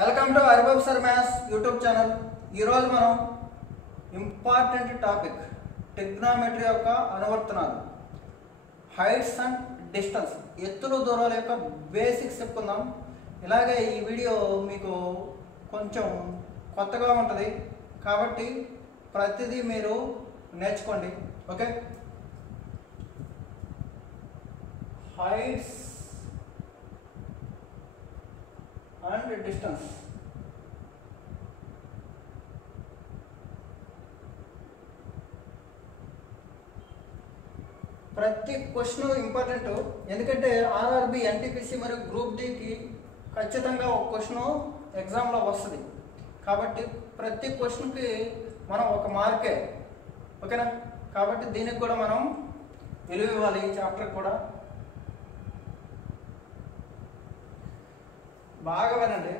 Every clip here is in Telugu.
Welcome to Haribabu sir maths YouTube channel. ఈరోజు మనం ఇంపార్టెంట్ టాపిక్ ట్రిగ్నోమెట్రీ యొక్క అనువర్తనాలు, హైట్స్ అండ్ డిస్టెన్స్, ఎత్తులు దూరాల యొక్క బేసిక్స్ చెప్పుకుందాం. ఇలాగే ఈ వీడియో మీకు కొంచెం కొత్తగా ఉంటుంది కాబట్టి ప్రతిదీ మీరు నేర్చుకోండి. Okay, heights and distance. ప్రతి క్వశ్చన్ ఇంపార్టెంట్, ఎందుకంటే ఆర్ఆర్బి, ఎన్టీపీసీ మరియు గ్రూప్ డికి ఖచ్చితంగా ఒక క్వశ్చన్ ఎగ్జామ్లో వస్తుంది. కాబట్టి ప్రతి క్వశ్చన్కి మనం ఒక మార్కే. ఓకేనా? కాబట్టి దీనికి కూడా మనం విలువ ఇవ్వాలి. ఈ చాప్టర్ కూడా బాగా వినండి.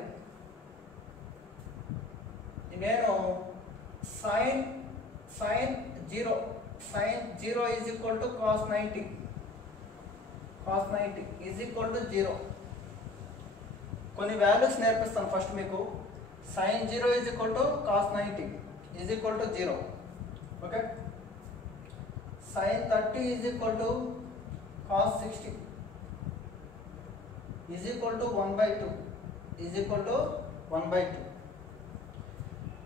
నేను sine zero is equal to cos 90 is equal to 0. కొన్ని వాల్యూస్ నేర్పిస్తాను ఫస్ట్ మీకు. Sine 0 is equal to cos 90 is equal to 0. Okay, sine 30 is equal to cos 60 is equal to 1/2 is equal to 1/2.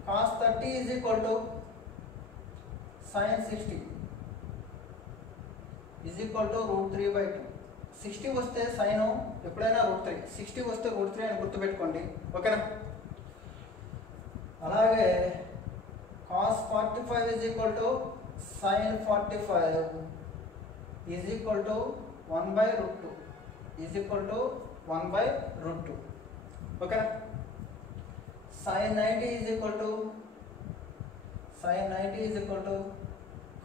Cos 30 is equal to sin 60 is equal to √3/2. 60 వస్తే సైన్ ఎప్పుడైనా √3, 60 వస్తే √3 అని గుర్తుపెట్టుకోండి. ఓకేనా? అలాగే cos 45 is equal to sin 45 is equal to 1/√2 is equal to 1/√2. ఓకేనా? sin 90 is equal to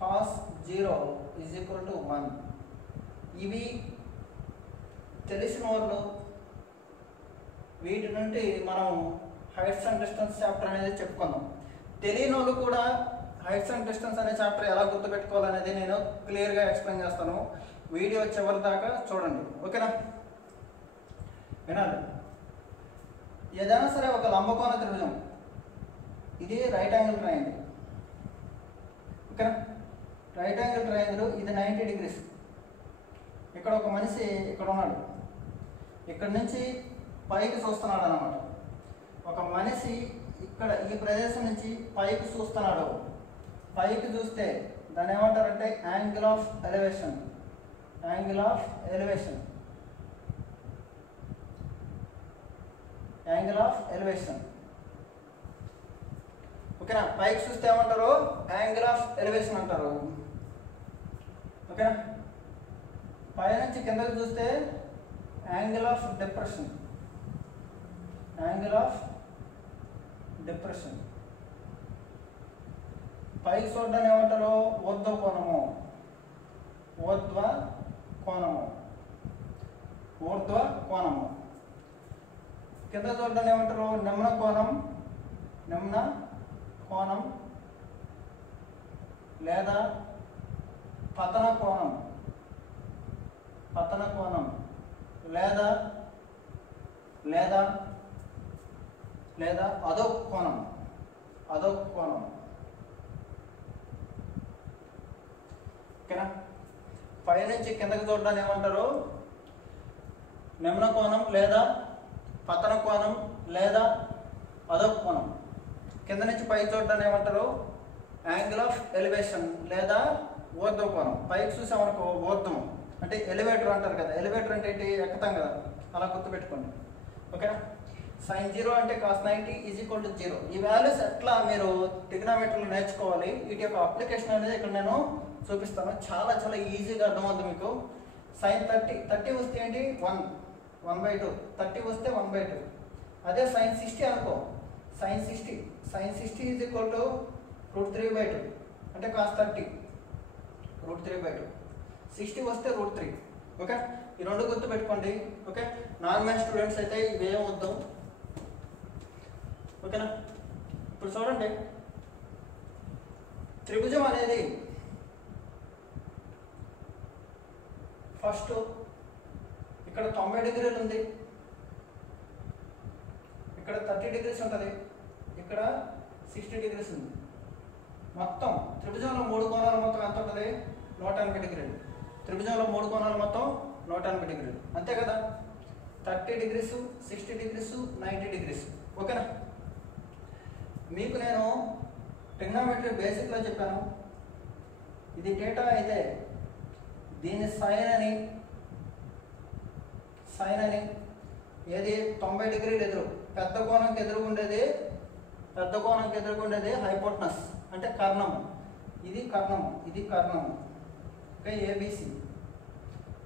cos 0 is equal to 1. ఇవి తెలిసిన వాళ్ళు వీటి నుండి మనం హైట్స్ అండ్ డిస్టెన్స్ చాప్టర్ అనేది చెప్పుకుందాం. తెలియని వాళ్ళు కూడా హైట్స్ అండ్ డిస్టెన్స్ అనే చాప్టర్ ఎలా గుర్తుపెట్టుకోవాలనేది నేను క్లియర్గా ఎక్స్ప్లెయిన్ చేస్తాను. వీడియో చివరి దాకా చూడండి. ఓకేనా? వినండి. ఏదైనా సరే ఒక లంబకోణ త్రిభుజం, ఇది రైట్ యాంగిల్ ట్రయాంగిల్. ఓకేనా? రైట్ యాంగిల్ ట్రయాంగిల్ ఇది 90 డిగ్రీస్. ఇక్కడ ఒక మనిషి ఇక్కడ ఉన్నాడు, ఇక్కడ నుంచి పైకి చూస్తున్నాడు అన్నమాట. ఒక మనిషి ఇక్కడ ఈ ప్రదేశం నుంచి పైకి చూస్తున్నాడు. పైకి చూస్తే దాన్ని ఏమంటారంటే యాంగిల్ ఆఫ్ ఎలివేషన్. ఓకేనా? పైకి చూస్తే ఏమంటారు? యాంగిల్ ఆఫ్ ఎలివేషన్ అంటారు. ఓకేనా? పై నుంచి కిందకి చూస్తే యాంగిల్ ఆఫ్ డిప్రెషన్. పైకి చూడడాన్ని ఏమంటారు? ఊర్ధ్వ కోణము. కింద చూడడాన్ని ఏమంటారు? నిమ్న కోణం లేదా పతన కోణం లేదా అధో కోణం. ఓకేనా? పైనుంచి కిందకి చూడడాన్ని ఏమంటారు? నిమ్న కోణం లేదా పతన కోణం లేదా అధో కోణం. కింద నుంచి పై చూడడాన్ని ఏమంటారు? యాంగిల్ ఆఫ్ ఎలివేషన్ లేదా ఊర్ధ్వ కోణం. పైకి చూసామనుకో ఊర్ధ్వం అంటే ఎలివేటర్ అంటారు కదా. ఎలివేటర్ అంటే ఏంటి? ఎక్కుతాం కదా, అలా గుర్తుపెట్టుకోండి. ఓకేనా? sin 0 అంటే cos 90 ఈజ్ ఈక్వల్ టు 0. ఈ వాల్యూస్ ఎట్లా మీరు ట్రిగ్నోమెట్రీలో నేర్చుకోవాలి, వీటి యొక్క అప్లికేషన్ అనేది ఇక్కడ నేను చూపిస్తాను. చాలా ఈజీగా అర్థమవుతుంది మీకు. sin 30 వస్తే ఏంటి? 1/2. 30 వస్తే 1/2. అదే sin 60 అనుకో. sin 60 ఈజ్ ఈక్వల్ టు √3/2 అంటే cos 30 √3/2. 60 వస్తే √3. ఓకే, ఈ రెండు గుర్తు పెట్టుకోండి. ఓకే, నాన్ మ్యాథ్స్ స్టూడెంట్స్ అయితే ఇవేం వద్దాం. ఓకేనా? ఇప్పుడు చూడండి, త్రిభుజం అనేది ఫస్ట్ ఇక్కడ 90 డిగ్రీలు ఉంది, ఇక్కడ 30 degrees ఉంటుంది, ఇక్కడ 60 degrees ఉంది. మొత్తం త్రిభుజంలో 3 కోణాలు మొత్తం ఎంత ఉంటుంది? 180 డిగ్రీలు. త్రిభుజంలో 3 కోణాలు మొత్తం 180 డిగ్రీలు, అంతే కదా. 30 degrees, 60 degrees, 90 degrees. ఓకేనా? మీకు నేను ట్రిగ్నోమెట్రీ బేసిక్లో చెప్పాను. ఇది డేటా అయితే దీన్ని సైన్ అని ఏది 90 డిగ్రీలు ఎదురు, పెద్ద కోణంకి ఎదురుగుండేది హైపోటనస్ అంటే కర్ణము. ఇది కర్ణము. Okay, ABC.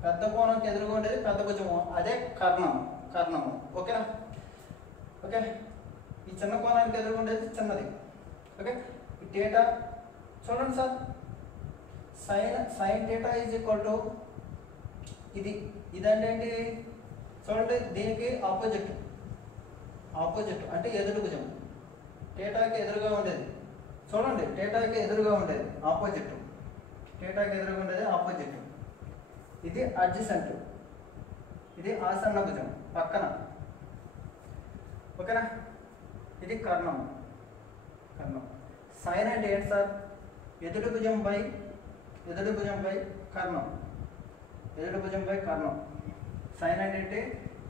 పెద్ద కోణంకి ఎదురుగుండేది పెద్ద భుజము, అదే కర్ణము. ఓకేనా? ఓకే, ఈ చిన్న కోణానికి ఎదురుగుండేది చిన్నది. ఓకే, ఈ డేటా చూడండి sir, sign data is equal to ఇదంటే చూడండి, దీనికి ఆపోజిట్ అంటే ఎదురు భుజం. డేటాకి ఎదురుగా ఉండేది చూడండి, డేటాకి ఎదురుగా ఉండేది ఆపోజిట్. ఇది అడ్జసెంట్, ఇది ఆసన్న భుజం పక్కన. ఓకేనా? ఇది కర్ణం. సైన్ అంటే ఏంటి సార్? ఎదురు భుజం బై కర్ణం. సైన్ అంటే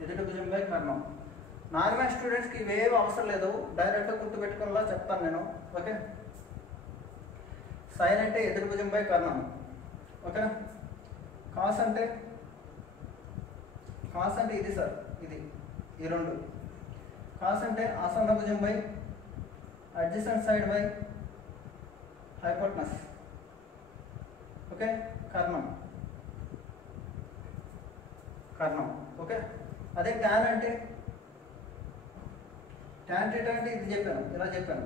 ఎదురు భుజం బై కర్ణం. నార్మల్ స్టూడెంట్స్కి ఇవేవి అవసరం లేదు, డైరెక్ట్గా గుర్తుపెట్టుకునేలా చెప్తాను నేను. ఓకే, సైన్ అంటే ఎదురు భుజం బై కర్ణం. ఓకేనా? కాస్ అంటే ఇది సార్, ఈ రెండు. కాస్ అంటే ఆసన్న భుజం by adjacent side by hypotenuse. Okay, కర్ణం. ఓకే, అదే ట్యాన్ అంటే ఇది చెప్పాను, ఇలా చెప్పాను.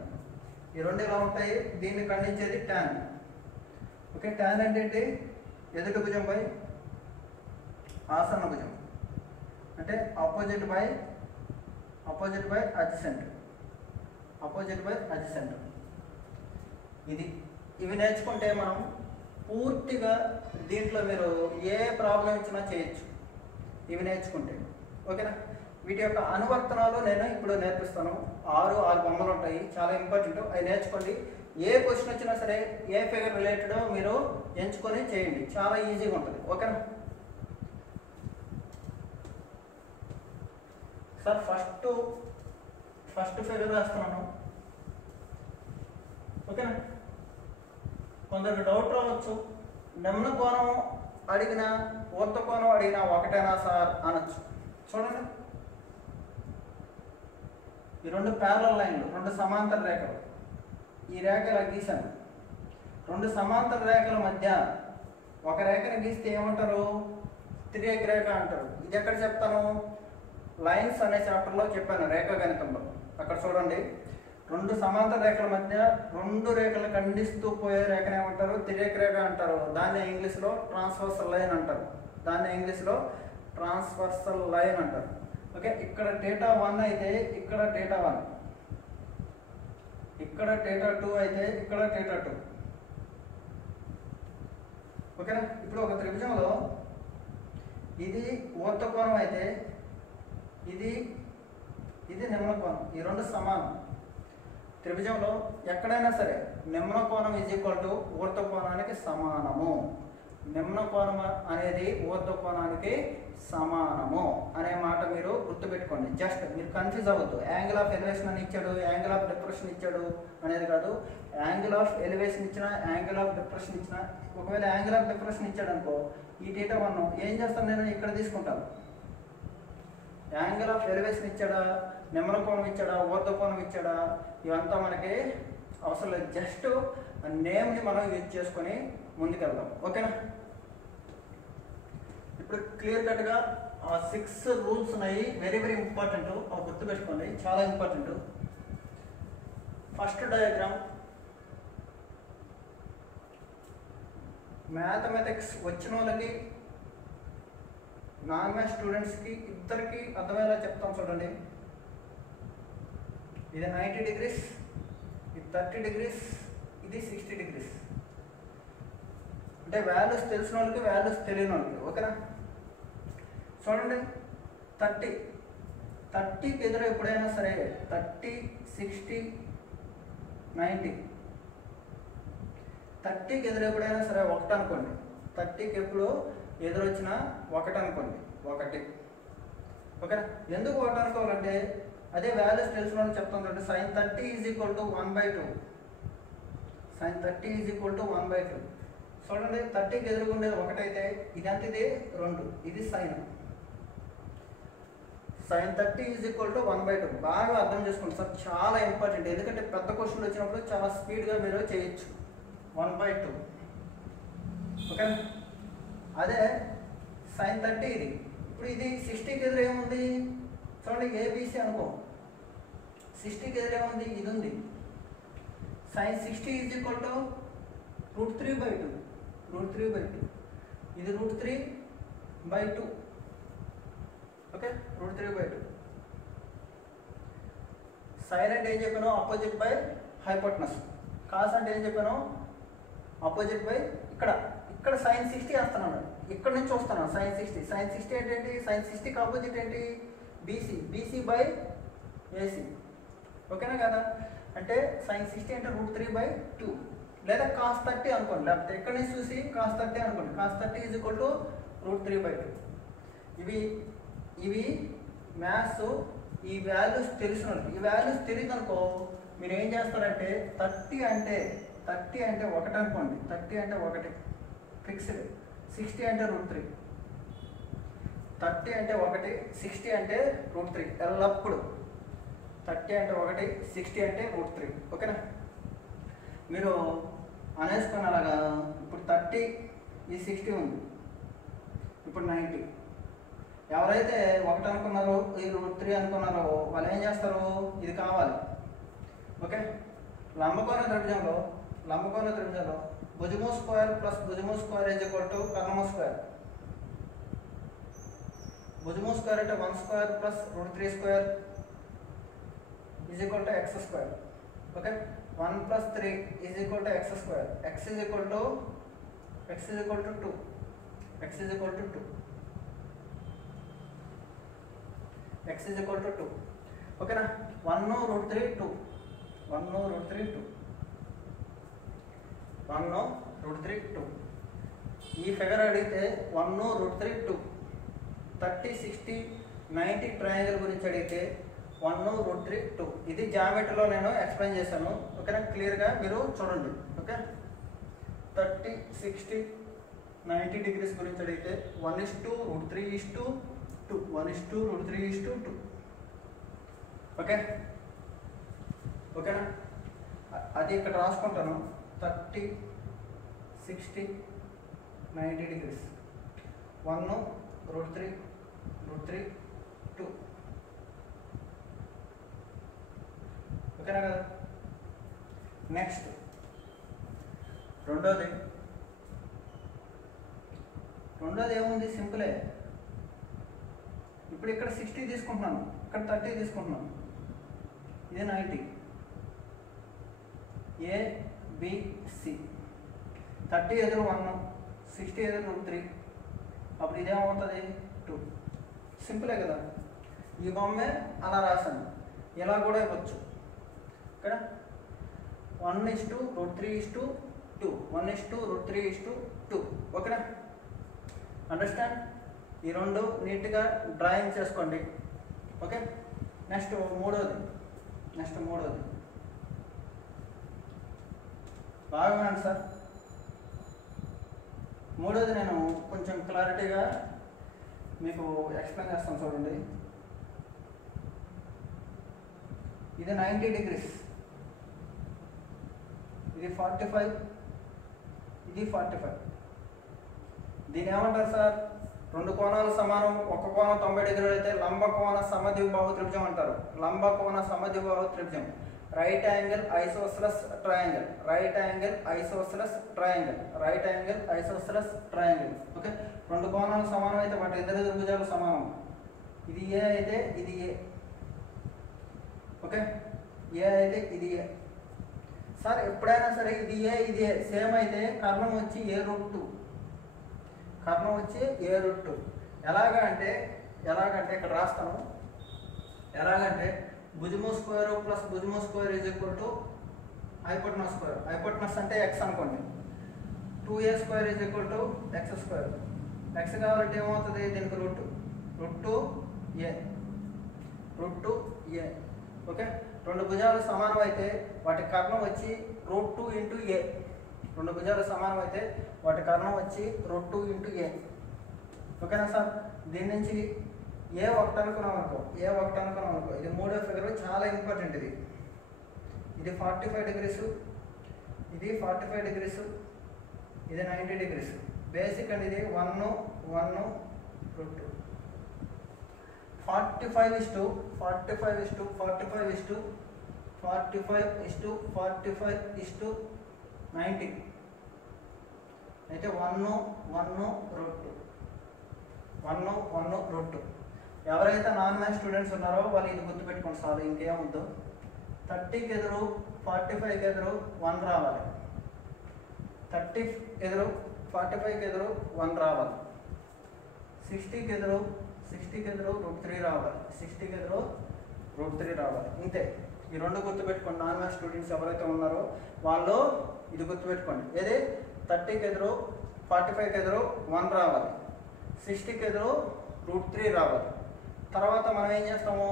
ఈ రెండు ఇలా ఉంటాయి, దీన్ని ఖండించేది ట్యాన్. ఓకే, ట్యాన్ అంటే ఏంటి? ఎదుటి భుజం బై ఆసన్న భుజం అంటే ఆపోజిట్ బై అడ్జసెంట్. ఇవి నేర్చుకుంటే మనం పూర్తిగా దీంట్లో మీరు ఏ ప్రాబ్లం ఇచ్చినా చేయొచ్చు, ఇవి నేర్చుకుంటే. ఓకేనా? వీటి యొక్క అనువర్తనాలు నేను ఇప్పుడు నేర్పిస్తాను. 6 బొమ్మలు ఉంటాయి, చాలా ఇంపార్టెంట్. అవి నేర్చుకోండి. ఏ క్వశ్చన్ వచ్చినా సరే, ఏ ఫిగర్ రిలేటెడ్ మీరు ఎంచుకొని చేయండి, చాలా ఈజీగా ఉంటుంది. ఓకేనా సార్? ఫస్ట్ ఫిగర్ రాస్తున్నాను. ఓకేనా? కొందరికి డౌట్ రావచ్చు, నిమ్న కోణం అడిగినా ఊర్ధ్వ కోణం అడిగినా ఒకటేనా సార్ అనొచ్చు. చూడండి, ఈ రెండు ప్యారలల్ లైన్లు, రెండు సమాంతర రేఖలు. ఈ రేఖ ఇలా గీశాను. రెండు సమాంతర రేఖల మధ్య ఒక రేఖను గీస్తే ఏమంటారు? తిర్యక్ రేఖ అంటారు. ఇది ఎక్కడ చెప్తాను? లైన్స్ అనే చాప్టర్లో చెప్పాను, రేఖా గణితంలో. అక్కడ చూడండి, రెండు సమాంతర రేఖల మధ్య రెండు రేఖలు ఖండిస్తూ పోయే రేఖను ఏమంటారు? తిర్యక్ రేఖ అంటారు. దాన్ని ఇంగ్లీష్లో ట్రాన్స్వర్సల్ లైన్ అంటారు. ఓకే, ఇక్కడ డేటా 1 అయితే ఇక్కడ డేటా 1, ఇక్కడ డేటా 2 అయితే ఇక్కడ డేటా 2. ఓకేనా? ఇప్పుడు ఒక త్రిభుజంలో ఇది ఊర్ధ్వ కోణం అయితే ఇది నిమ్న కోణం. ఈ రెండు సమానం. త్రిభుజంలో ఎక్కడైనా సరే నిమ్న కోణం ఈజ్ ఈక్వల్ టు ఊర్ధ్వ కోణానికి సమానము. నిమ్న కోణం అనేది ఊర్ధ్వ కోణానికి సమానము అనే మాట మీరు గుర్తుపెట్టుకోండి. జస్ట్ మీరు కన్ఫ్యూజ్ అవ్వద్దు. యాంగిల్ ఆఫ్ ఎలివేషన్ అని ఇచ్చాడు, యాంగిల్ ఆఫ్ డిప్రెషన్ ఇచ్చాడు అనేది కాదు. యాంగిల్ ఆఫ్ ఎలివేషన్ ఇచ్చినా, యాంగిల్ ఆఫ్ డిప్రెషన్ ఇచ్చినా, ఒకవేళ యాంగిల్ ఆఫ్ డిప్రెషన్ ఇచ్చాడు అనుకో, ఈ డేటా 1 ఏం చేస్తాను నేను? ఇక్కడ తీసుకుంటాను. యాంగిల్ ఆఫ్ ఎలివేషన్ ఇచ్చాడా, నిమ్న కోణం ఇచ్చాడా, ఊర్ధ్వ కోణం ఇచ్చాడా, ఇవంతా మనకి అవసరం లేదు. జస్ట్ నేమ్ని మనం యూజ్ చేసుకొని ముందుకెళ్దాం. ఓకేనా? ఇప్పుడు క్లియర్ కట్గా 6 రూల్స్ ఉన్నాయి. వెరీ ఇంపార్టెంట్, అవి గుర్తుపెట్టుకోండి, చాలా ఇంపార్టెంట్. ఫస్ట్ డయాగ్రామ్, మ్యాథమెటిక్స్ వచ్చిన వాళ్ళకి, నాన్ మ్యాథ్స్ స్టూడెంట్స్కి ఇద్దరికి అర్థమయ్యేలా చెప్తాం. చూడండి, ఇది 90 degrees, ఇది 30 degrees, ఇది 60 degrees. అంటే వాల్యూస్ తెలిసిన వాళ్ళకి, వాల్యూస్ తెలియని వాళ్ళకి. ఓకేనా? చూడండి, 30 30కి ఎదురు ఎప్పుడైనా సరే 30, 60, 90 30కి ఎదురు ఎప్పుడైనా సరే 1 అనుకోండి. 30కి ఎప్పుడు ఎదురు వచ్చినా 1 అనుకోండి, 1. ఓకేనా? ఎందుకు 1 అనుకోవాలంటే అదే వాల్యూస్ తెలిసిన వాళ్ళకి చెప్తాను. sin 30 is equal to 1/2. sin 30 is equal to 1/2. చూడండి, 30కి ఎదురుగుండేది 1 అయితే ఇదంతా ఇది 2, ఇది sin 30 ఈజ్ ఈక్వల్ టు 1/2. బాగా అర్థం చేసుకోండి సార్, చాలా ఇంపార్టెంట్. ఎందుకంటే పెద్ద క్వశ్చన్లు వచ్చినప్పుడు చాలా స్పీడ్గా మీరు చేయొచ్చు. 1/2. ఓకే, అదే sin 30 ఇది. ఇప్పుడు ఇది 60కి ఎదురు ఏముంది చూడండి, ఏబిసి అనుకో. 60కి ఎదురు ఏముంది, ఇది ఉంది. sin 60 is equal to √3/2. √3/2 ఇది √3/2. ఓకే, √3/2. సైన్ అంటే ఏం చెప్పాను, అపోజిట్ బై హైపోటనస్. కాస్ అంటే ఏం చెప్పాను, అపోజిట్ బై ఇక్కడ sin 60 వేస్తున్నాను, ఇక్కడ నుంచి వస్తున్నాను sin 60. sin 60 అంటే ఏంటి, sin 60కి ఆపోజిట్ ఏంటి, బీసీ బై ఏసీ. ఓకేనా కదా? అంటే sin 60 అంటే √3/2 లేదా cos 30 అనుకోండి, లేకపోతే ఇక్కడ నుంచి చూసి cos 30 అనుకోండి. cos 30 is equal to √3/2. ఇవి మ్యాథ్స్, ఈ వాల్యూస్ తెలిసిన వాళ్ళకి. ఈ వాల్యూస్ తెలియదు అనుకో, మీరు ఏం చేస్తారంటే 30 అంటే 1 అనుకోండి. 30 అంటే 1 ఫిక్స్డ్. 60 అంటే √3. 30 అంటే 1, 60 అంటే √3. ఎల్లప్పుడు 30 అంటే 1, 60 అంటే √3. ఓకేనా? మీరు అనేసుకుని అలాగా. ఇప్పుడు 30, ఈ 60 ఉంది, ఇప్పుడు 90. ఎవరైతే 1 అనుకున్నారో, ఈ √3 అనుకున్నారో వాళ్ళు ఏం చేస్తారు, ఇది కావాలి. ఓకే, లంబకోణ త్రిభుజంలో భుజము స్క్వేర్ ప్లస్ భుజము స్క్వేర్ ఈజ్ ఈక్వల్ టు కర్ణము స్క్వేర్. భుజము స్క్వేర్ అంటే 1 square plus √3 square is equal to x square. Okay, 1 + 3 is equal to x square. X is equal to 2. X is equal to 2. x is equal to 2. ఓకేనా? 1 √3 2. 1 √3 2. 1 √3 2. ఈ ఫిగర్ అడిగితే 1 √3 2. 30, 60, 90 ట్రయాంగిల్ గురించి అడిగితే 1 √3 2. ఇది జామెట్రీలో నేను ఎక్స్ప్లెయిన్ చేశాను. ఓకేనా? క్లియర్గా మీరు చూడండి. ఓకే, 30, 60, 90 డిగ్రీస్ గురించి అడిగితే 1:√3:2. 1:√3:2. ఓకే, ఓకేనా? అది ఇక్కడ రాసుకుంటాను. 30, 60, 90 డిగ్రీస్. 1 √3 2. ఓకేనా కదా? నెక్స్ట్ రెండోది ఏముంది, సింపులే. ఇప్పుడు ఇక్కడ 60 తీసుకుంటున్నాను, ఇక్కడ 30 తీసుకుంటున్నాను. ఇది 90. ABC. 30 ఎదురు 1, 60 ఎదురు √3. అప్పుడు ఇదేమవుతుంది, 2. సింపులే కదా? ఈ బొమ్మే అలా రాశాను, ఇలా కూడా ఇవ్వచ్చు. ఇక్కడ 1:√3:2. 1:√3:2. ఓకేనా? అండర్స్టాండ్? ఈ రెండు నీట్గా డ్రాయింగ్ చేసుకోండి. ఓకే, నెక్స్ట్ మూడోది బాగా వినండి సార్. మూడోది నేను కొంచెం క్లారిటీగా మీకు ఎక్స్ప్లెయిన్ చేస్తాను. చూడండి, ఇది 90 డిగ్రీస్, ఇది 45, ఇది 45. దీని ఏమంటారు సార్, రెండు కోణాలు సమానం, ఒక కోణం 90 డిగ్రీలు అయితే లంబకోణ సమద్విబాహు త్రిభుజం అంటారు. లంబకోణ సమద్విబాహు త్రిభుజం, right angle isosceles triangle. Okay, రెండు కోణాలు సమానం అయితే వాటి ఇద్దరు త్రిభుజాలు సమానం. ఇది ఏ అయితే ఇది ఏ. ఓకే, ఏ అయితే ఇది ఏ. సార్ ఎప్పుడైనా సరే ఇది ఏ సేమ్ అయితే కర్ణం వచ్చి A√2. ఎలాగంటే ఇక్కడ రాస్తాను. ఎలాగంటే భుజము స్క్వేర్ ప్లస్ భుజము square is equal to hypotenuse square. Hypotenuse అంటే ఎక్స్ అనుకోండి. 2a square is equal to x square. X కావాలంటే ఏమవుతుంది, దీనికి రూట్ 2a. ఓకే, రెండు భుజాలు సమానం అయితే వాటి కర్ణం వచ్చి √2 × a. రెండు భుజాలు సమానం అయితే వాటి కర్ణం వచ్చి √2 × a. ఓకేనా సార్? దీని నుంచి a1 అనుకున్నాం అనుకో, ఇది మూడో ఫిగర్, చాలా ఇంపార్టెంట్. ఇది 45 degrees, ఇది 45 degrees, ఇది 90 degrees. బేసిక్ అండి. ఇది 1 1 2. 45:45:45:45:90 అయితే 1 1 2. ఎవరైతే నాన్ మ్యాథ్స్ స్టూడెంట్స్ ఉన్నారో వాళ్ళు ఇది గుర్తుపెట్టుకోండి సార్, ఇంకేముందో. 30కి ఎదురు 45కి ఎదురు 1 రావాలి. 30 ఎదురు 45కి ఎదురు 1 రావాలి. 60కి ఎదురు √3 రావాలి. 60కి ఎదురు √3 రావాలి. ఇంతే. ఈ రెండు గుర్తుపెట్టుకోండి. నాన్ మ్యాథ్స్ స్టూడెంట్స్ ఎవరైతే ఉన్నారో వాళ్ళు ఇది గుర్తుపెట్టుకోండి. ఏది 30కి ఎదురు 45కి ఎదురు 1 రావాలి. 60కి ఎదురు √3 రావాలి. తర్వాత మనం ఏం చేస్తాము,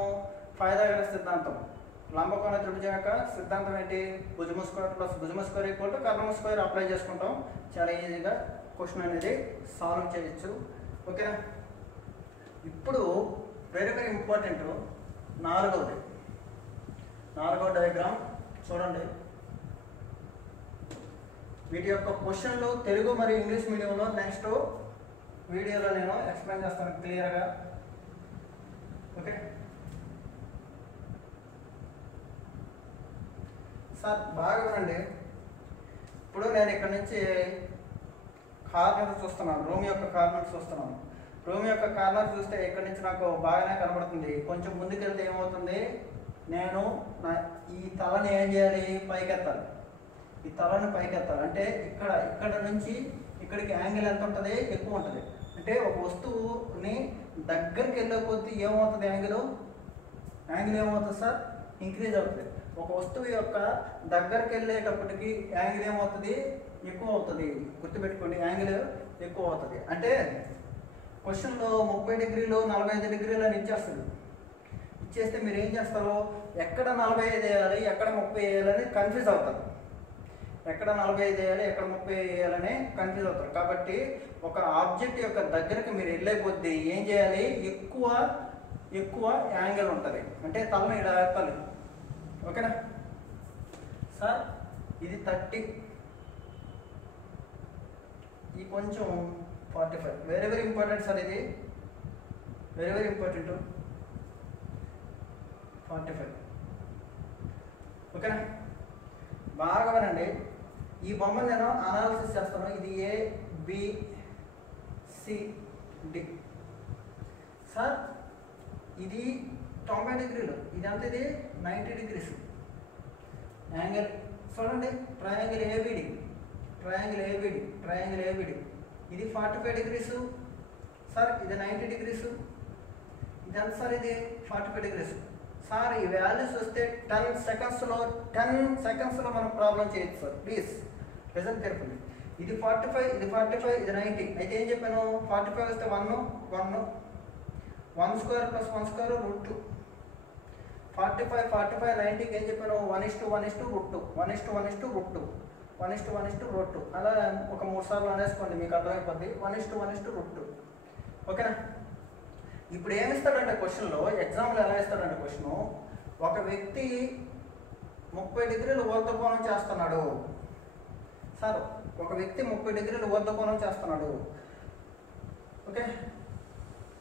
పైథాగరస్ సిద్ధాంతం, లంబకోణ త్రిభుజం యొక్క సిద్ధాంతం ఏంటి, భుజము స్క్వేర్ ప్లస్ భుజము స్క్వేర్ ఈక్వల్ టు కర్ణము స్క్వేర్ అప్లై చేసుకుంటాం. చాలా ఈజీగా క్వశ్చన్ అనేది సాల్వ్ చేయొచ్చు. ఓకేనా? ఇప్పుడు వెరీ ఇంపార్టెంట్ నాలుగవ డయాగ్రామ్ చూడండి. వీటి యొక్క క్వశ్చన్లు తెలుగు మరియు ఇంగ్లీష్ మీడియంలో నెక్స్ట్ వీడియోలో నేను ఎక్స్ప్లెయిన్ చేస్తాను క్లియర్గా. ఓకే సార్, బాగా వినండి. ఇప్పుడు నేను ఇక్కడ నుంచి కార్నర్ చూస్తున్నాను, రూమ్ యొక్క కార్నర్ చూస్తున్నాను. రూమ్ యొక్క కార్నర్ చూస్తే ఇక్కడ నుంచి నాకు బాగానే కనబడుతుంది. కొంచెం ముందుకెళ్తే ఏమవుతుంది, నేను ఈ తలని ఏం చేయాలి, పైకెత్తాలి. ఈ తలని పైకెత్తాలి అంటే ఇక్కడ నుంచి ఇక్కడికి యాంగిల్ ఎంత ఉంటుంది, ఎక్కువ ఉంటుంది. అంటే ఒక వస్తువుని దగ్గరికి వెళ్ళే కొద్దీ ఏమవుతుంది, యాంగిల్ ఏమవుతుంది సార్, ఇంక్రీజ్ అవుతుంది. ఒక వస్తువు యొక్క దగ్గరికి వెళ్ళేటప్పటికి యాంగిల్ ఏమవుతుంది, ఎక్కువ అవుతుంది. గుర్తుపెట్టుకోండి, యాంగిల్ ఎక్కువ అవుతుంది. అంటే క్వశ్చన్లో 30 డిగ్రీలు 45 డిగ్రీలు అని ఇచ్చేస్తే మీరు ఏం చేస్తారు, ఎక్కడ 45 వేయాలి ఎక్కడ 30 వేయాలని కన్ఫ్యూజ్ అవుతారు. ఎక్కడ 45 వేయాలి ఎక్కడ 30 వేయాలని కన్ఫ్యూజ్ అవుతారు. కాబట్టి ఒక ఆబ్జెక్ట్ యొక్క దగ్గరికి మీరు వెళ్ళే కొద్దీ ఏం చేయాలి, ఎక్కువ యాంగిల్ ఉంటుంది. అంటే తలని ఇలా ఎత్తాలి. ఓకేనా సార్? ఇది 30, ఈ కొంచెం 45. వెరీ ఇంపార్టెంట్ సార్, ఇది వెరీ ఇంపార్టెంట్. 45. ఓకేనా? బాగా వినండి. ఈ బొమ్మను నేను అనాలిసిస్ చేస్తాను. ఇది ABCD సార్. ఇది 90 డిగ్రీలు, ఇది అంత, ఇది 90 degrees. యాంగిల్ చూడండి, ట్రయాంగిల్ ABD. ఇది 45 degrees సార్, ఇది 90 degrees. ఇది ఎంత సార్, ఇది 45 degrees సార్. ఈ వాల్యూస్ వస్తే 10 సెకండ్స్లో మనం ప్రాబ్లం చేయొచ్చు సార్. Please listen carefully. ఇది 45, ఇది 90. అయితే ఏం చెప్పాను, 45 వస్తే 1 స్క్వేర్ ప్లస్ 1 స్క్వేర్ √2. 45 90కి ఏం చెప్పాను, 1:1:2. అలా ఒక 3 సార్లు అనేసుకోండి, మీకు అర్థమైపోద్ది. 1:1:2. ఓకేనా? ఇప్పుడు ఏమిస్తాడంటే క్వశ్చన్లో, ఎగ్జామ్లో ఎలా ఇస్తాడంటే క్వశ్చన్, ఒక వ్యక్తి 30 డిగ్రీలు ఊర్ధ్వకోణం చేస్తున్నాడు సార్. ఒక వ్యక్తి 30 డిగ్రీలు ఊర్ధ్వకోణం చేస్తున్నాడు. ఓకే,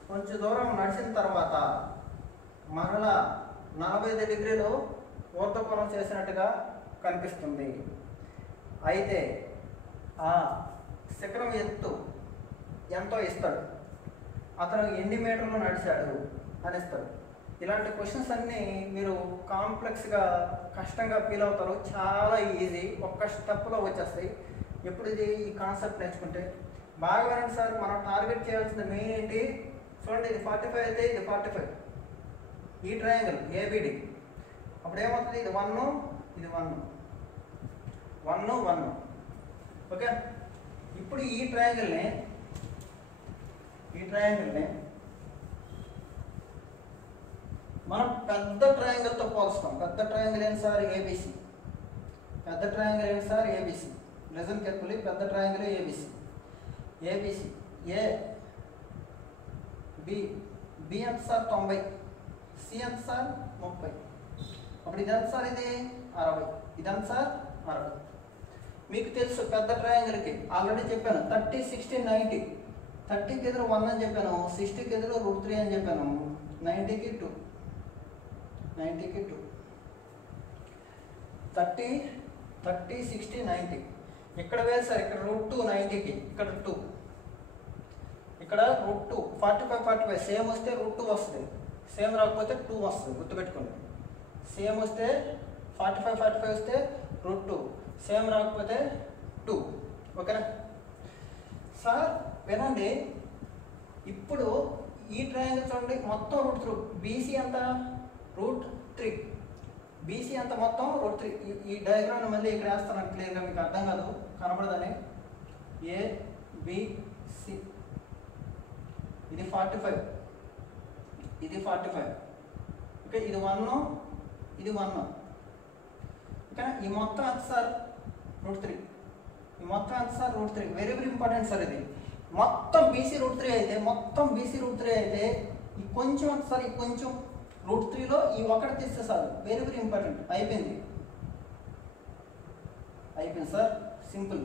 కొంచెం దూరం నడిచిన తర్వాత మరలా 45 డిగ్రీలు ఊర్ధ్వకోణం చేసినట్టుగా కనిపిస్తుంది. అయితే ఆ శిఖరం ఎత్తు ఎంతో ఇస్తాడు, అతను ఎన్ని మీటర్లు నడిచాడు అని ఇస్తాడు. ఇలాంటి క్వశ్చన్స్ అన్నీ మీరు కాంప్లెక్స్గా కష్టంగా ఫీల్ అవుతారు. చాలా ఈజీ, ఒక్క స్టెప్లో వచ్చేస్తాయి. ఎప్పుడు ఈ కాన్సెప్ట్ నేర్చుకుంటే బాగా వినండి సార్. మనం టార్గెట్ చేయాల్సిన మెయిన్ ఏంటి చూడండి. ఇది 45 అయితే ఇది 45. ఈ ట్రయాంగిల్ ఏబిడి, అప్పుడు ఏమవుతుంది, ఇది 1 ఇది 1 1 1. ఓకే, ఇప్పుడు ఈ ట్రయాంగిల్ని మనం పెద్ద ట్రయాంగిల్తో పోల్స్తాం. పెద్ద ట్రయాంగిల్ ఏంటి సార్, ఏబిసి. పెద్ద ట్రయాంగిల్ ఏంటి సార్, ఏబిసి. లిజన్ కేర్ఫుల్లీ, పెద్ద triangle ABC. ABC A B, B ఎంత సార్ 90, సి ఎంత సార్ 30. అప్పుడు ఇది ఎంత సార్, ఇది 60, ఇది ఎంత సార్ 60. మీకు తెలుసు పెద్ద ట్రయాంగిల్కి ఆల్రెడీ చెప్పాను 30 60 90. 30కి ఎదురు 1 అని చెప్పాను, 60కి ఎదురు √3 అని చెప్పాను, 90కి 2. 30 60 90. ఇక్కడ వేరు సార్, ఇక్కడ √2 90కి, ఇక్కడ 2, ఇక్కడ √2 45 45. సేమ్ వస్తే √2 వస్తుంది, సేమ్ రాకపోతే 2 వస్తుంది, గుర్తుపెట్టుకోండి. సేమ్ వస్తే 45 45 వస్తే √2, సేమ్ రాకపోతే 2. ఓకేనా సార్, వినండి. ఇప్పుడు ఈ ట్రయాంగిల్ చూడండి, మొత్తం √3. బీసీ ఎంత, √3. బీసీ అంత మొత్తం √3. ఈ డయాగ్రామ్ మళ్ళీ ఇక్కడ వేస్తాను క్లియర్గా, మీకు అర్థం కాదు, కనపడదని. ఏబిసి, ఇది 45, ఇది 45. ఓకే, ఇది 1 ఇది 1. ఓకేనా, ఈ మొత్తం ఎంత సార్ √3. ఈ మొత్తం ఎంత sir √3. Very very important sir ఇది. మొత్తం బీసీ √3 అయితే, ఈ కొంచెం ఎంత సార్, ఈ కొంచెం √3లో ఈ ఒకటి తీస్తే సార్. Very very important. అయిపోయింది సార్, సింపుల్.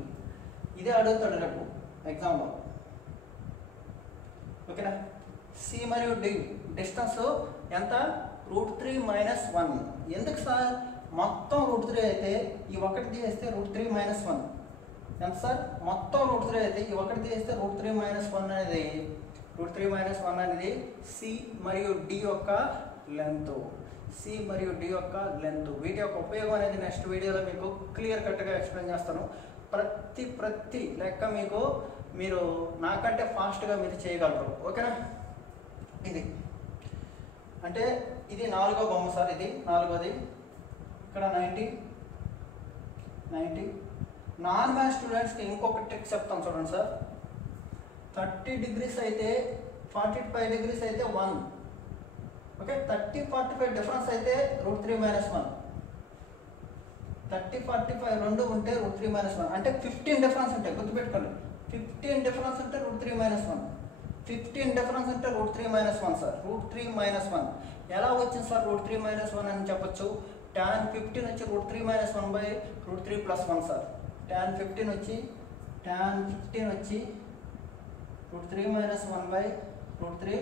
ఇదే అడుగుతాడు రేపు ఎగ్జామ్లో. ఓకేనా, సి మరియు డి డిస్టెన్స్ ఎంత, √3 - 1. ఎందుకు సార్, మొత్తం √3 అయితే ఈ ఒకటి తీసేస్తే √3 - 1 ఎంత సార్, మొత్తం √3 అయితే ఈ ఒకటి తీసేస్తే √3 - 1 అనేది, √3 - 1 అనేది సి మరియు డి యొక్క లెంత్. సి మరియు డి యొక్క లెంత్. వీటి యొక్క ఉపయోగం అనేది నెక్స్ట్ వీడియోలో మీకు క్లియర్ కట్గా ఎక్స్ప్లెయిన్ చేస్తాను. ప్రతి లెక్క మీకు, మీరు నాకంటే ఫాస్ట్గా మీరు చేయగలరు. ఓకేనా, ఇది అంటే ఇది 4వ బొమ్మ సార్, ఇది 4వది. ఇక్కడ 90 నాన్ మ్యాథ్స్ స్టూడెంట్స్కి ఇంకొక ట్రిక్ చెప్తాను చూడండి సార్. 30 degrees అయితే 45 degrees అయితే 1. ఓకే, 30 45 డిఫరెన్స్ అయితే √3 - 1. 30 45 రెండు ఉంటే √3 - 1 అంటే 15 డిఫరెన్స్ ఉంటాయి, గుర్తుపెట్టుకోండి. 15 డిఫరెన్స్ ఉంటే √3 - 1. 15 డిఫరెన్స్ ఉంటే √3 - 1 సార్. √3 - 1 ఎలా వచ్చింది సార్, √3 - 1 అని చెప్పొచ్చు. tan 15 వచ్చి √3 - 1/√3 + 1 సార్. tan 15 వచ్చి √3 - 1/√3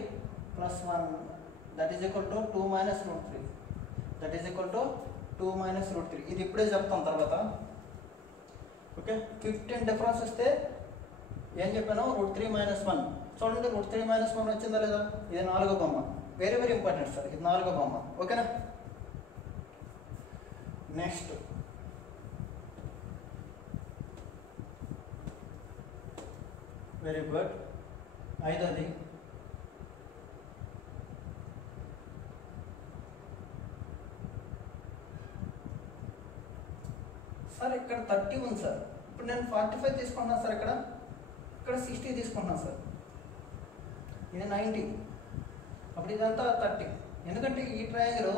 + 1, that is equal to 2 - √3. That is equal to 2 - √3. ఇది ఇప్పుడే చెప్తాం తర్వాత. ఓకే, 15 డిఫరెన్స్ వస్తే ఏం చెప్పాను, √3 - 1. చూడండి, √3 - 1 వచ్చిందా లేదా. ఇది 4వ బొమ్మ. వెరీ వెరీ ఇంపార్టెంట్ సార్, ఇది 4వ బొమ్మ. ఓకేనా, నెక్స్ట్ వెరీ గుడ్. 5వది సార్, ఇక్కడ 30 ఉంది సార్. ఇప్పుడు నేను 45 తీసుకుంటున్నాను సార్, ఇక్కడ 60 తీసుకుంటున్నాను సార్. ఇది 90, అప్పుడు ఇదంతా 30. ఎందుకంటే ఈ ట్రయాంగిల్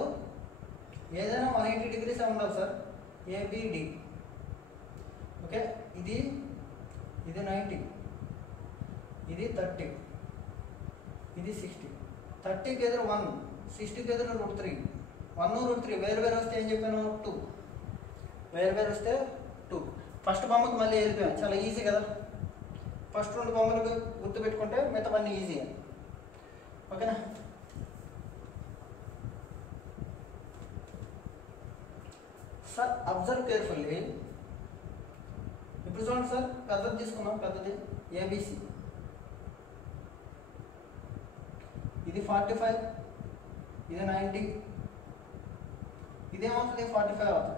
ఏదైనా 180 degrees ఉండాలి సార్, ఏబిడి. ఓకే, ఇది 90, ఇది 30, ఇది 60. 30కి ఎదురు 1, 60కి ఎదురు √3. 1 √3 వేరు వస్తే ఏం చెప్పాను, 2. వేరు వస్తే 2. ఫస్ట్ బొమ్మకి మళ్ళీ వెళ్ళిపోయాం, చాలా ఈజీ కదా. ఫస్ట్ 2 బొమ్మలకు గుర్తుపెట్టుకుంటే మిగతావన్నీ ఈజీ. ఓకేనా, సార్ అబ్జర్వ్ కేర్ఫుల్లీ. ఇప్పుడు చూడండి సార్, పెద్దది తీసుకున్నాం, పెద్దది ఏబిసి. ఇది 45, ఇది 90. ఇదేమవుతుంది, 45 అవుతుంది.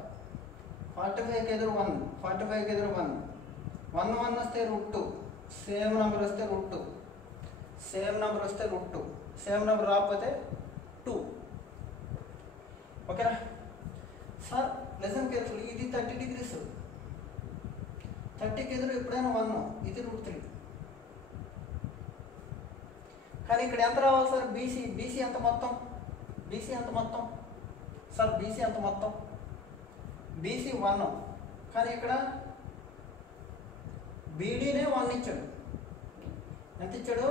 45కి ఎదురు 1, 45కి ఎదురు 1. 1 1 వస్తే √2. సేమ్ నెంబర్ వస్తే √2. సేమ్ నెంబర్ రాకపోతే 2. ఓకేనా సార్? Lesson careful. ఇది 30 degrees, 30కి ఎదురు ఎప్పుడైనా 1, ఇది √3. కానీ ఇక్కడ ఎంత రావాలి సార్? బీసీ ఎంత మొత్తం? బీసీ ఎంత మొత్తం సార్? బీసీ ఎంత మొత్తం? బీసీ 1, కానీ ఇక్కడ బీడీనే 1 ఇచ్చాడు. ఎంత ఇచ్చాడు?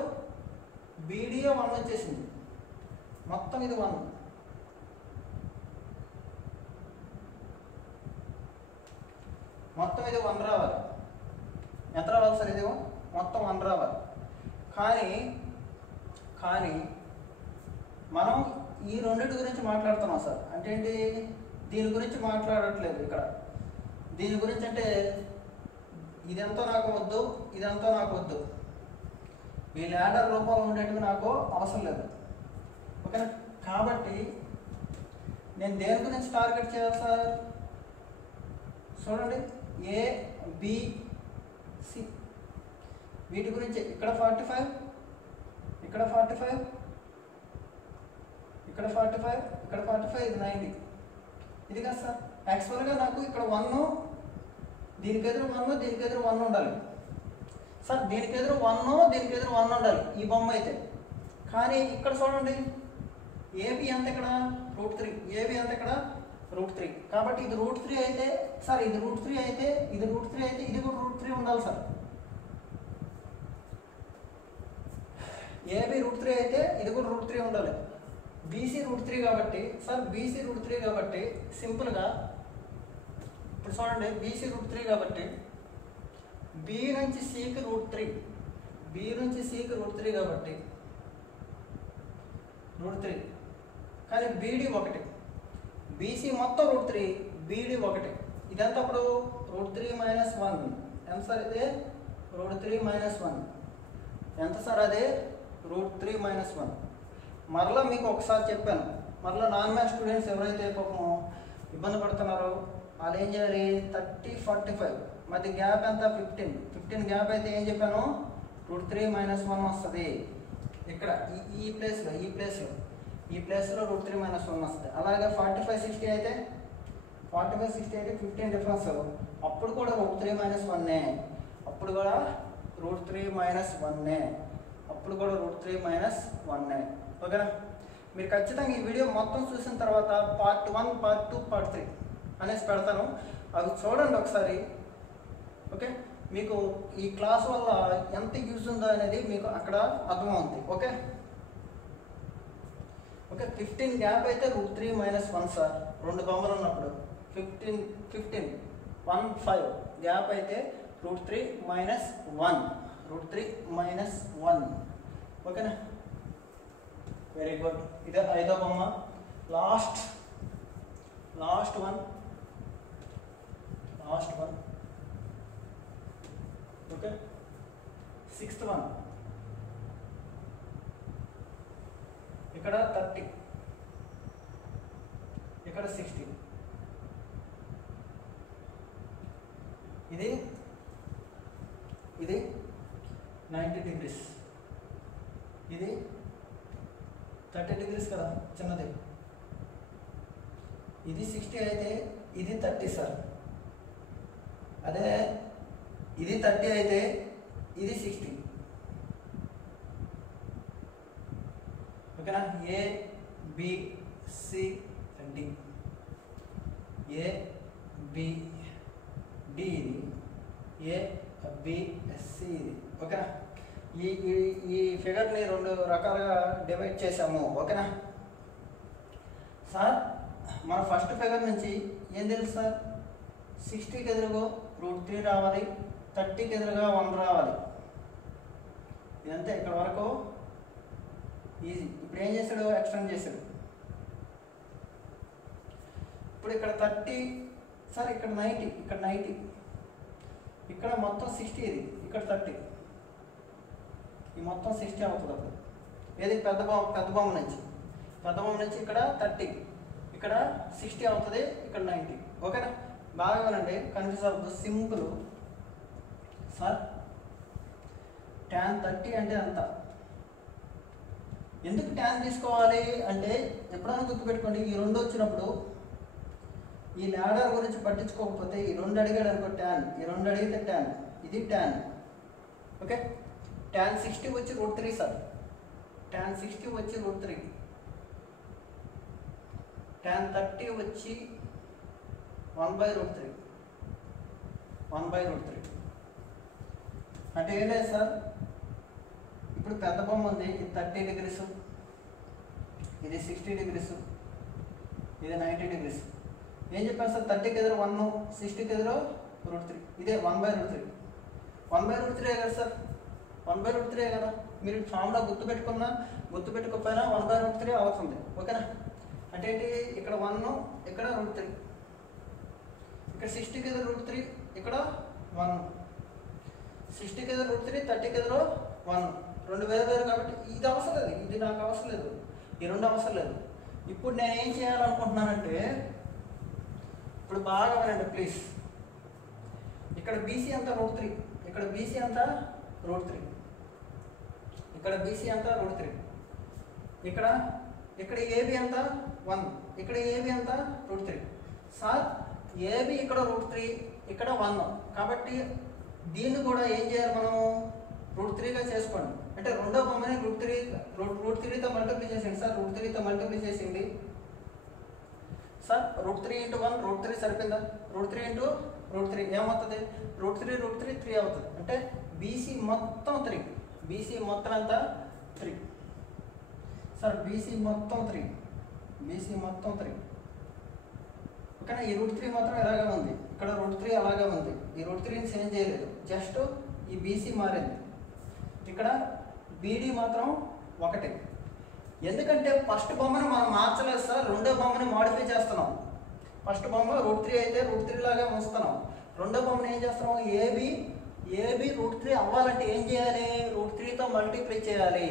బీడీఏ 1 వచ్చేసింది. మొత్తం ఇది 1. మొత్తం ఇది 1 రావాలి. ఎంత రావాలి సార్? ఇది మొత్తం 1 రావాలి. కానీ మనం ఈ రెండింటి గురించి మాట్లాడుతున్నాం సార్. అంటే ఏంటి? దీని గురించి మాట్లాడట్లేదు ఇక్కడ. దీని గురించి అంటే ఇదంతా నాకు వద్దు, ఇదంతా నాకు వద్దు, ఈ ల్యాడర్ రూపంలో ఉండేటివి నాకు అవసరం లేదు. ఓకేనా? కాబట్టి నేను దేని గురించి టార్గెట్ చేయాలి సార్? చూడండి, ఏ బి సి, వీటి గురించి. ఇక్కడ 45, ఇక్కడ 45, ఇక్కడ 45, ఇక్కడ 45, ఇది 90. ఇది కదా సార్? యాక్చువల్గా నాకు ఇక్కడ 1, దీనికి ఎదురు 1, దీనికి ఎదురు 1 ఉండాలి సార్. దీనికి ఎదురు 1, దీనికి ఎదురు 1 ఉండాలి ఈ బొమ్మ అయితే. కానీ ఇక్కడ చూడండి, ఏబి ఎంత ఇక్కడ? √3. ఏబి ఎంత ఇక్కడ? √3. కాబట్టి ఇది √3 అయితే సార్, ఇది √3 అయితే, ఇది √3 అయితే, ఇది కూడా √3 ఉండాలి సార్. ఏబి √3 అయితే ఇది కూడా √3 ఉండాలి. బీసీ √3 కాబట్టి సార్, బీసీ √3 కాబట్టి సింపుల్గా ఇప్పుడు చూడండి, బీసీ √3 కాబట్టి బి నుంచి సికి √3, బి నుంచి సికి √3 కాబట్టి √3. కానీ బీడీ 1, బీసీ మొత్తం √3, బీడీ 1. ఇదంతా అప్పుడు √3 - 1 ఎంత సార్? ఇదే √3 - 1 ఎంత సార్? అదే √3 - 1. మరలా మీకు ఒకసారి చెప్పాను, మరలా నాన్ మ్యాథ్స్ స్టూడెంట్స్ ఎవరైతే పాపం ఇబ్బంది పడుతున్నారో వాళ్ళు ఏం చేయాలి? 30, 45 మధ్య గ్యాప్ ఎంత? 15 గ్యాప్ అయితే ఏం చెప్పాను? √3 - 1 వస్తుంది. ఇక్కడ ఈ ప్లేస్లో √3 - 1 వస్తుంది. అలాగే 45, 60 అయితే 15 డిఫరెన్స్, అప్పుడు కూడా √3 - 1, అప్పుడు కూడా √3 - 1, అప్పుడు కూడా √3 - 1. ఓకేనా? మీరు ఖచ్చితంగా ఈ వీడియో మొత్తం చూసిన తర్వాత పార్ట్ 1, పార్ట్ 2, పార్ట్ 3 అనేసి పెడతాను. అవి చూడండి ఒకసారి. ఓకే, మీకు ఈ క్లాస్ వల్ల ఎంత యూజ్ ఉందో అనేది మీకు అక్కడ అర్థమవుతుంది. ఓకే, 15 గ్యాప్ అయితే √3 - 1 సార్. 2 బొమ్మలు ఉన్నప్పుడు 15 15 గ్యాప్ అయితే √3 - 1, √3 - 1. ఓకేనా? Very good. ఇదే 5వ బొమ్మ, last one. Okay, 6th one. ఇక్కడ 30, ఇక్కడ 60. ఇది 90 degrees, ఇది 30 degrees కదా చిన్నది. ఇది 60 అయితే ఇది 30 సార్. అదే ఇది 30 అయితే ఇది 60. ఓకేనా? A B C D, A B D, ఇది ఏ బి సి, ఇది. ఓకేనా? ఈ ఫిగర్ని 2 రకాలుగా డివైడ్ చేసాము. ఓకేనా సార్? మన ఫస్ట్ ఫిగర్ నుంచి ఏం తెలుసు సార్? 60కి ఎదురుగా √3 రావాలి, 30కి ఎదురుగా 1 రావాలి. ఇదంతా ఇక్కడ వరకు ఈజీ. ఇప్పుడు ఏం చేశాడు? ఎక్స్టెండ్ చేశాడు. ఇప్పుడు ఇక్కడ 30 సార్, ఇక్కడ 90, ఇక్కడ 90, ఇక్కడ మొత్తం 60, ఇది ఇక్కడ 30, ఈ మొత్తం 60 అవుతుంది. అప్పుడు ఏది? పెద్ద బొమ్మ నుంచి ఇక్కడ 30, ఇక్కడ 60 అవుతుంది, ఇక్కడ 90. ఓకేనా? బాగా వినండి, కన్ఫ్యూజ్ అవ్వద్దు. Simple sir. tan 30 అంటే అంత. ఎందుకు tan తీసుకోవాలి అంటే ఎప్పుడైనా గుర్తుపెట్టుకోండి, ఈ 2 వచ్చినప్పుడు ఈ ల్యాడర్ గురించి పట్టించుకోకపోతే ఈ 2 అడిగాడు అనుకో tan, ఈ 2 అడిగితే tan, ఇది tan. ఓకే, tan 60 వచ్చి √3 సార్, tan 60 వచ్చి √3, tan 30 వచ్చి 1/√3, 1/√3. అంటే ఏం లేదు సార్, ఇప్పుడు పెద్ద బొమ్మ ఉంది, ఇది 30 degrees, ఇది 60 degrees, ఇది 90 degrees. ఏం చెప్పాను సార్, 30కి ఎదురు 1, 60కి ఎదురు √3, ఇదే 1/√3. 1/√3 కదా సార్, 1/√3 కదా. మీరు ఫార్ములా గుర్తుపెట్టుకోకపోయినా 1/√3 అవుతుంది. ఓకేనా, అంటే ఏంటి, ఇక్కడ 1, ఇక్కడ √3, ఇక్కడ 60కి ఎదురు √3, ఇక్కడ 1, 60కి ఎదురు √3, 30కి ఎదురు 1, 2 వేరు కాబట్టి ఇది అవసరం లేదు, ఇది నాకు అవసరం లేదు, ఈ 2 అవసరం లేదు. ఇప్పుడు నేను ఏం చేయాలనుకుంటున్నానంటే, ఇప్పుడు బాగా వినండి ప్లీజ్. ఇక్కడ బీసీ అంతా √3, ఇక్కడ బీసీ అంతా √3, ఇక్కడ బీసీ అంతా √3, ఇక్కడ ఏబి అంతా 1, ఇక్కడ ఏబి అంతా √3. సార్ ఏబి ఇక్కడ √3, ఇక్కడ 1, కాబట్టి దీన్ని కూడా ఏం చేయాలి మనం, √3గా చేసుకోండి. అంటే రెండో బొమ్మని √3తో మల్టిప్లై చేసేయండి సార్, √3తో మల్టిప్లై చేసేయండి సార్. √3 × 1 √3 సరిపోయిందా, √3 × √3 ఏమవుతుంది, √3 3 అవుతుంది. అంటే బీసీ మొత్తం 3, బీసీ మొత్తం అంతా 3 సార్, బీసీ మొత్తం 3, బీసీ మొత్తం 3. ఓకేనా, ఈ √3 మాత్రం ఇలాగే ఉంది, ఇక్కడ √3 అలాగే ఉంది, ఈ √3ని చేంజ్ చేయలేదు, జస్ట్ ఈ బీసీ మారింది. ఇక్కడ బీడీ మాత్రం 1, ఎందుకంటే ఫస్ట్ బొమ్మను మనం మార్చలేదు సార్, రెండో బొమ్మని మాడిఫై చేస్తున్నాం. ఫస్ట్ బొమ్మ √3 అయితే √3 లాగా ఉంచుతున్నాం, రెండో బొమ్మను ఏం చేస్తున్నాం, ఏబి √3 అవ్వాలంటే ఏం చేయాలి, √3తో మల్టిప్లై చేయాలి.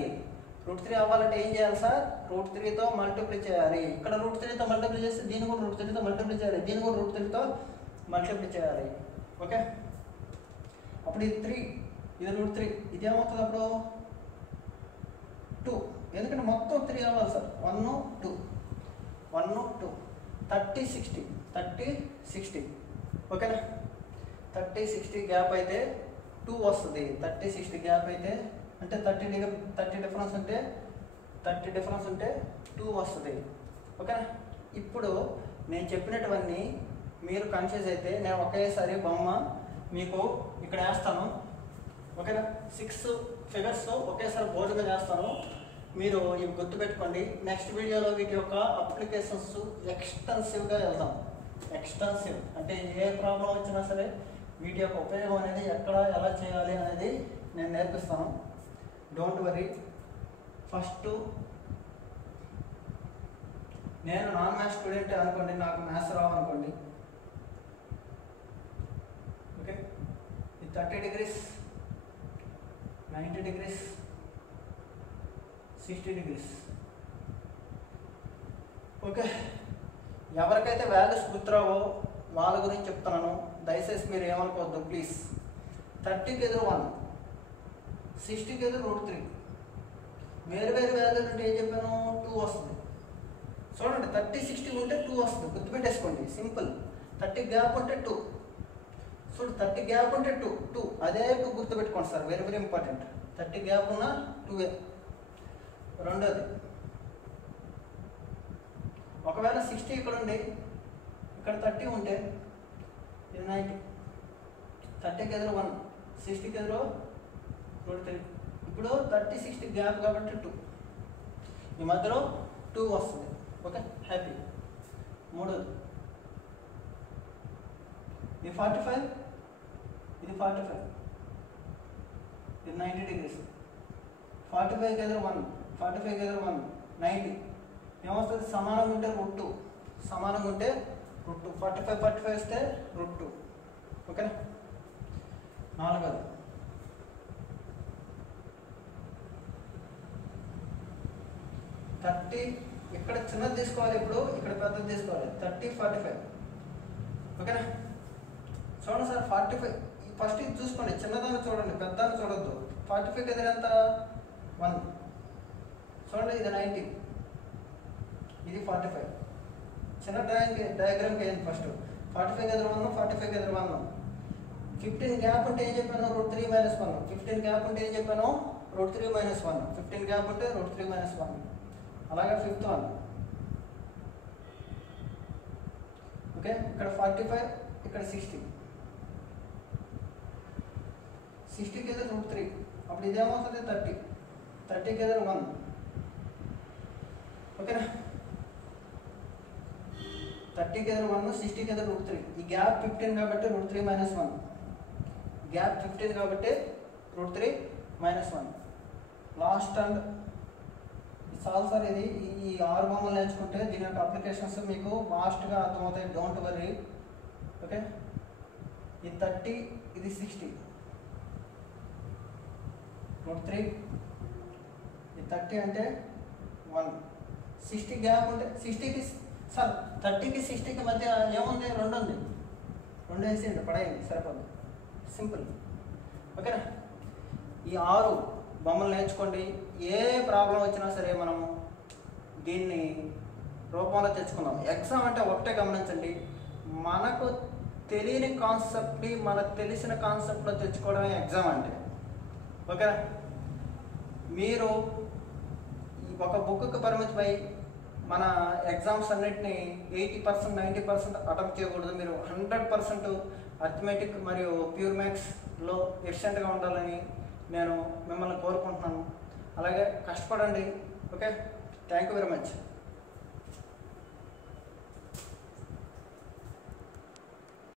√3 అవ్వాలంటే ఏం చేయాలి సార్, √3తో మల్టిప్లై చేయాలి. ఇక్కడ √3తో మల్టిప్లై చేస్తే దీన్ని కూడా √3తో మల్టిప్లై చేయాలి, దీన్ని కూడా √3తో మల్టిప్లై చేయాలి. ఓకే, అప్పుడు ఇది 3, ఇది √3, ఇది ఏమవుతుంది అప్పుడు 2, ఎందుకంటే మొత్తం 3 అవ్వాలి సార్. 1, 2, 1, 2, 30, 60, 30, 60. ఓకేనా, 30, 60 గ్యాప్ అయితే 2 వస్తుంది. 30, 60 గ్యాప్ అయితే అంటే 30 డిఫరెన్స్ ఉంటే 2 వస్తుంది. ఓకేనా, ఇప్పుడు నేను చెప్పినటువన్నీ మీరు కన్ఫ్యూజ్ అయితే నేను ఒకేసారి బొమ్మ మీకు ఇక్కడ వేస్తాను. ఓకేనా, 6 ఫిగర్స్ ఒకేసారి బోర్డు మీద వేస్తాను, మీరు ఇవి గుర్తుపెట్టుకోండి. నెక్స్ట్ వీడియోలో వీటి యొక్క అప్లికేషన్స్ ఎక్స్టెన్సివ్గా వెళ్దాం. ఎక్స్టెన్సివ్ అంటే ఏ ప్రాబ్లం వచ్చినా సరే వీటి యొక్క ఉపయోగం అనేది ఎక్కడ ఎలా చేయాలి అనేది నేను నేర్పిస్తాను. Don't worry. ఫస్ట్ నేను నాన్ మ్యాథ్స్ స్టూడెంట్ అనుకోండి, నాకు మ్యాథ్స్ రావు అనుకోండి. ఓకే, ఇది 30 degrees, 90 degrees, 60 degrees. ఓకే, ఎవరికైతే వాల్యూస్ గుర్తురావో వాళ్ళ గురించి చెప్తున్నాను, దయచేసి మీరు ఏమనుకోవద్దు ప్లీజ్. 30కి ఎదురు 1, 60కి ఎదురు √3, వేరు వాల్యూలు ఉంటే ఏం చెప్పాను, 2 వస్తుంది. చూడండి, 30, 60 ఉంటే 2 వస్తుంది, గుర్తుపెట్టేసుకోండి, సింపుల్. 30 గ్యాప్ ఉంటే 2, చూడు 30 గ్యాప్ ఉంటే 2, అదే 2 గుర్తుపెట్టుకోండి సార్, వెరీ ఇంపార్టెంట్. 30 గ్యాప్ ఉన్న 2. రెండోది, ఒకవేళ 60 ఇక్కడ ఉండి ఇక్కడ 30 ఉంటే ఇది 90. 30కి ఎదురు 1, 60కి ఎదురు √3. ఇప్పుడు 30, 60 గ్యాప్ కాబట్టి 2, ఈ మధ్యలో 2 వస్తుంది. Okay, happy. మూడోది, ఇది 45, ఇది 45, ఇది 90 degrees. 45కి ఎదురు 1, 45కి ఎదురు 1, 90. ఏమొస్తుంది, సమానంగా ఉంటే √2, సమానంగా ఉంటే √2. 45 వస్తే √2. ఓకేనా. నాలుగోది, ఇక్కడ చిన్నది తీసుకోవాలి, ఇప్పుడు ఇక్కడ పెద్దది తీసుకోవాలి. 30, 45. ఓకేనా. చూడండి సార్, 45 ఫస్ట్ ఇది చూసుకోండి, చిన్నదాన్ని చూడండి, పెద్దదాన్ని చూడొద్దు. 45కి ఎదురు ఎంత, 1. చూడండి, ఇది 90, ఇది 45. చిన్న డయాగ్రామ్కి వేయండి ఫస్ట్. 45 ఎదురు 1, 45 ఎదురు 1. 15 గ్యాప్ ఉంటే ఏం చెప్పాను? √3 - 1. 15 గ్యాప్ ఉంటే ఏం చెప్పాను? √3 - 1. 15 గ్యాప్ ఉంటే √3 - 1. అలాగే 5th వన్. ఓకే, ఇక్కడ 45, ఇక్కడ 60. 60కి ఎదురు √3. అప్పుడు ఇదేమవుతుంది? 30. 30కి ఎదురు 1. ఓకేనా? 30కి ఎదురు 1, 60కి ఎదురు √3. ఈ గ్యాప్ 15 కాబట్టి √3 - 1. గ్యాప్ 15 కాబట్టి √3 - 1. లాస్ట్ అండ్ చాలు సార్. ఇది ఈ 6 బొమ్మలు నేర్చుకుంటే దీని యొక్క అప్లికేషన్స్ మీకు ఫాస్ట్గా అర్థమవుతాయి. Don't worry. ఓకే, ఇది 30, ఇది 60. √3, ఇది 30 అంటే 1. 60 గ్యాప్ ఉంటే 60కి సార్ 30కి 60కి మధ్య ఏముంది? 2 ఉంది. 2 వేసేయండి, పడేయండి, సరిపోద్ది. సింపుల్. ఓకేనా? ఈ 6 బొమ్మలు నేర్చుకోండి. ఏ ప్రాబ్లం వచ్చినా సరే మనము దీన్ని రూపంలో తెచ్చుకుందాం. ఎగ్జామ్ అంటే ఒకటే గమనించండి, మనకు తెలియని కాన్సెప్ట్ని మనకు తెలిసిన కాన్సెప్ట్లో తెచ్చుకోవడమే ఎగ్జామ్ అంటే. ఓకేనా? మీరు ఒక బుక్కి పరిమితమై మన ఎగ్జామ్స్ అన్నిటిని 80%, 90% అటెంప్ట్ చేయకూడదు. మీరు 100% అర్థమెటిక్ మరియు ప్యూర్ మ్యాథ్స్లో ఎఫిషియెంట్గా ఉండాలని నేను మిమ్మల్ని కోరుకుంటున్నాను. అలాగే కష్టపడండి. Okay, thank you very much.